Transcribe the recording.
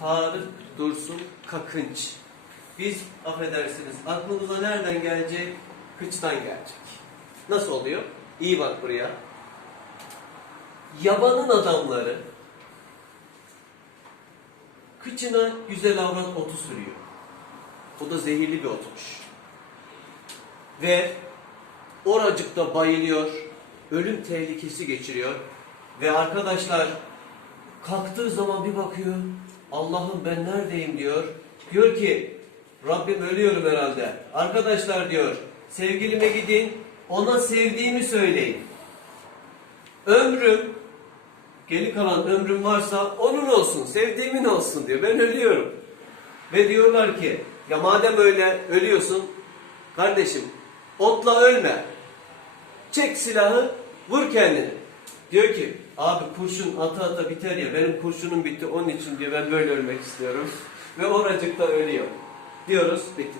Tarık Dursun Kakınç. Biz affedersiniz aklımıza nereden gelecek? Kıçtan gelecek. Nasıl oluyor? İyi bak buraya. Yabanın adamları kıçına güzel avrat otu sürüyor. O da zehirli bir otmuş. Ve oracıkta bayılıyor, ölüm tehlikesi geçiriyor. Ve arkadaşlar kalktığı zaman bir bakıyor, Allah'ım ben neredeyim diyor. Diyor ki, Rabbim ölüyorum herhalde. Arkadaşlar diyor, sevgilime gidin, ona sevdiğimi söyleyin. Ömrüm, geri kalan ömrüm varsa onun olsun, sevdiğimin olsun diyor. Ben ölüyorum. Ve diyorlar ki, ya madem öyle ölüyorsun, kardeşim otla ölme. Çek silahı, vur kendini. Diyor ki, abi kurşun ata ata biter ya, benim kurşunum bitti, onun için diyor ben böyle ölmek istiyorum. Ve oracıkta ölüyor. Diyoruz, bitti.